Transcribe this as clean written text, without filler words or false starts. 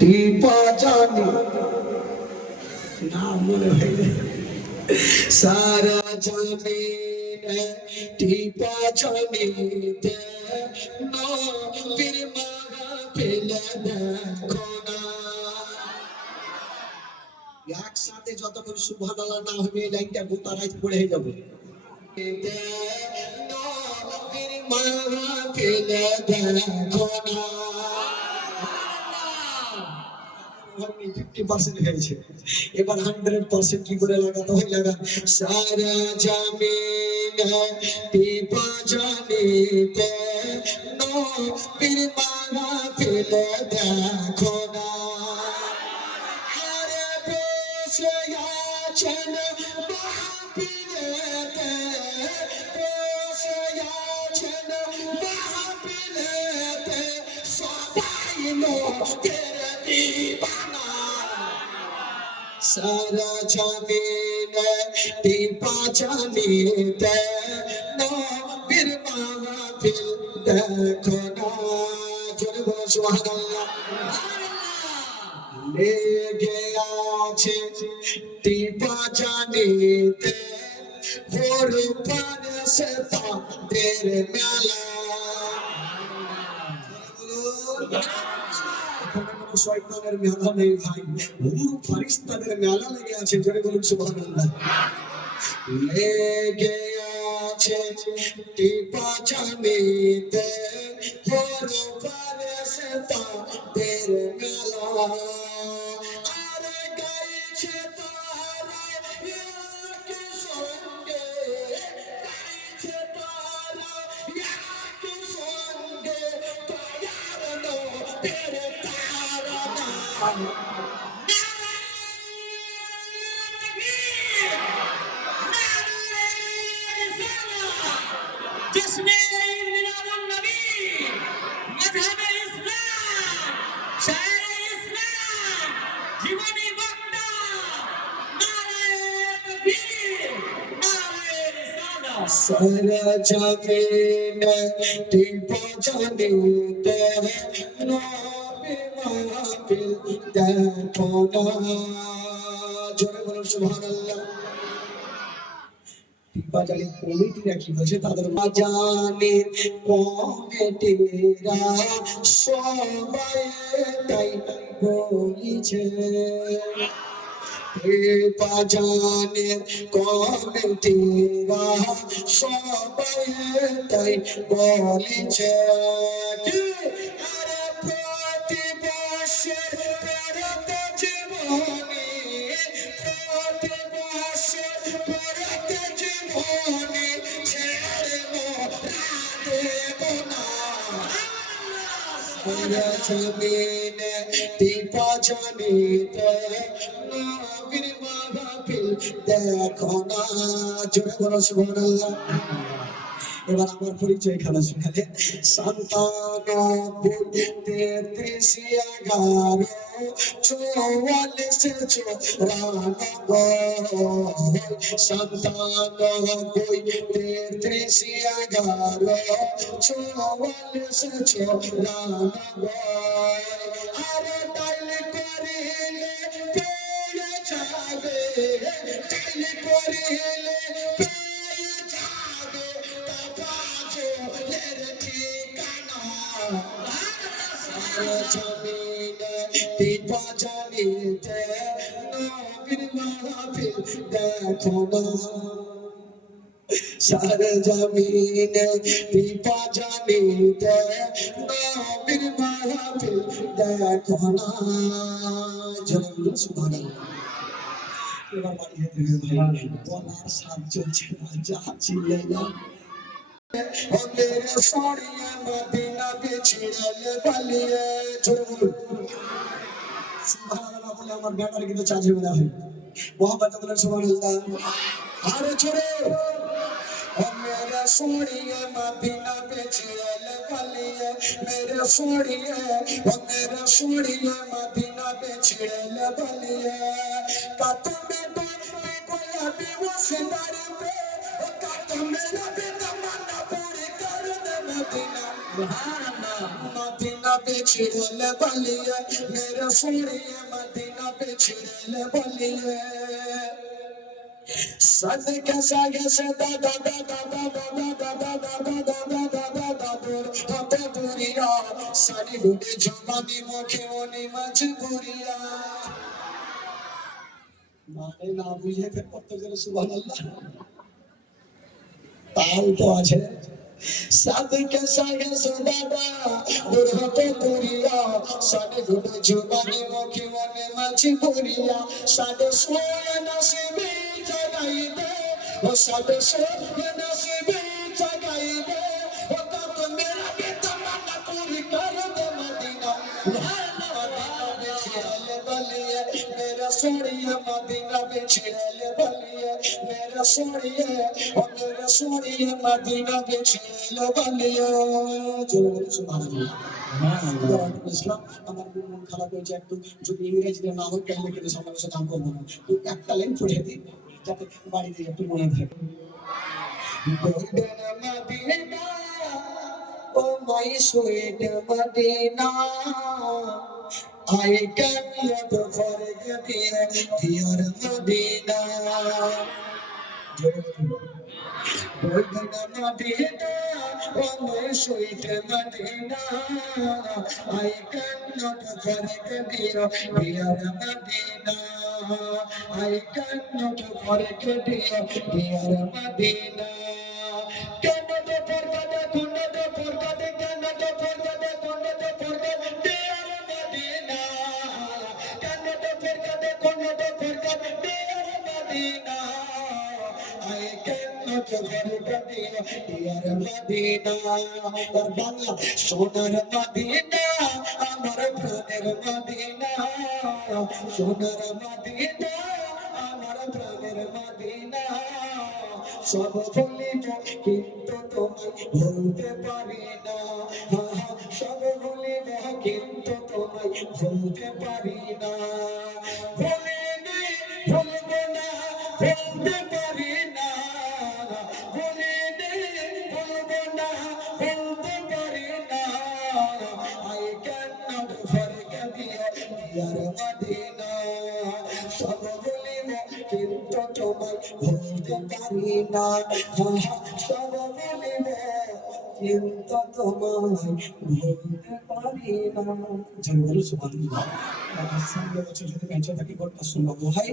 টিপা জানি না মনে হয় সারা জমিন টিপা জমিতে নবীর মাহফিল দেখো না। একসাথে যতক্ষণ সুবহানাল্লাহ না হবে এই লাইনটা গোতারাই পড়ে যাবে। নবীর মাহফিল দেখো না। 50% হয়েছে, এবার 100% কি করে লাগাতে হয় লাগা। সারা জামিন টিপা জানিতে নবীর মাহফিল দেখো না। আরে বসে আছেন মাহফিলেতে, বসে আছেন মাহফিলেতে সবাই নবীর দিবানা। সারা জামিন টিপা জানিতে নবীর মাহফিল দেখো না। জোরে বলো সুবহানাল্লাহ। লেগে আছে টিপা জানিতে ভোর পারসে তাদের মেলা। শয়তানের মেলা নেই ভাই, হুর ফারিস্তাদের মেলা লেগে আছে। জোরে বলুন সুবহানাল্লাহ। লেগে আছে টিপা জানিতে ভোর পারসে তাদের মেলা। আরে গাইছে তারা একই সঙ্গে, গাইছে তারা একই সঙ্গে দয়ার নবীর তারানা। जिसने मिलादुन्नबी मजहब इस्लाम शायर इस्लाम जीवनी वक्ता नाराए तकबीर नाराए रिसालत। सारा जमीन टिपा जानिते नबी माहफिल देखो ना। जोरे बोलो सुबहानाल्लाह। বাজারে কমিটিরা কি বলছে, তাদের বাজানের কমিটিরা সবাই তাই বলিছে। বাজানের কমিটিরা সবাই তাই বলিছে। আরে প্রতি বছর পরতে জীবনী, প্রতি বছর পরতে জীবনী ছেড়ে মোরা দেব না। সারা জমিনে টিপা জানিতে নবীর মাহফিল দেখো না। জোরে বলো সুবহানাল্লাহ। এবার আমার পরিচয় খানা শুনালে। 97 33 11 44 94 97 33 11 44 94। আরে ডাইল করিলে পেয়ে যাবে, ডাইল করিলে পেয়ে যাবে তাওয়াজুলের ঠিকানা। সারা জমিনে টিপা জানিতে নবীর মাহফিল দেখো না। সারা জমিনে টিপা জানিতে নবীর মাহফিল দেখো না। জোরে বলুন সুবহানাল্লাহ। এবার বাড়ি যেতে হবে ভাই, বলার সাথ চলছে না, যা ছিলে না। मेरे सोनिया मदीना पे छिड़ल बलिए। जोरे बोलुन सुबहानाल्लाह বলে আমার ব্যাটারি কিন্তু চার্জ হবে না ভাই। মোহাম্মদ বলেন সুবহানাল্লাহ। আরে জোরে। ও मेरे सोनिया मदीना पे छिड़ल बलिए, मेरे सोनिया ओ मेरे सोनिया मदीना पे छिड़ल बलिए। कातों में तो कोई अभी वो सितारे पे, ओ कातों में भी तमन्ना पूरी कर दे मदीना। सुभान अल्लाह। मदीना मदीना पे छिड़ल बलिए मेरे सोनिए मदीना पे छिड़ल बलिए सदके सागे से दादा दादा दादा दादा दादा दादा दादा दादुर हते पुरिया सारी डूडे जवानी मुखे ओनी मजबूरिया माने ना बुझे फिर पत्तो जरा सुभान अल्लाह ताल तो আছে सदके सागे से दादा दूर हते पुरिया सारी डूडे जवानी मुखे ओनी मजबूरिया साडे सोया नसीबी जगाई दे ओ साडे सोया नसीबी जगाई दे ओ तो मेरा भी तमन्ना पूरी कर दे मदीना मेरा सोनिया मदीना पे छिड़ल बलिए मेरा सोनिया ओ मेरा सोनिया मदीना पे छिड़ल बलिए জোরে বলে সুবহানাল্লাহ ইসলাম আমার মন খারাপ হয়েছে একটু যদি ইংরেজিতে না হয় তাহলে কিন্তু সমাবেশে দাম করবো না তুই একটা লাইন পড়ে দিই যাতে বাড়িতে একটু মনে থাকে golden Medina, oh my sweet Medina, I cannot forget dear Medina. golden Medina, oh my sweet Medina, I cannot forget dear Medina. I cannot forget dear Medina. Cannot forget, cannot forget, cannot forget, cannot forget dear Medina. Cannot forget, cannot forget dear Medina. I cannot forget dear Medina. और बांग्ला सोनार Medina আমার প্রাণের Medina সোনার Medina আমার প্রাণের Medina সব ভুলিব কিন্তু তোমায় ভুলতে পারি না সব ভুলিব কিন্তু তোমায় ভুলতে পারি না ভুলিনি ভুলব না ভুলতে পারি না ভুলিনি ভুলব না ভুলতে পারি না I cannot forget dear Medina সব ভুলিব কিন্তু তোমায় ভুলতে পারি না সব ভুলিব কিন্তু তোমায় ভুলতে পারি না জয় বলো সুবহানাল্লাহ। 100 বছর যদি বেঁচে থাকি গল্প শুনবো ভাই।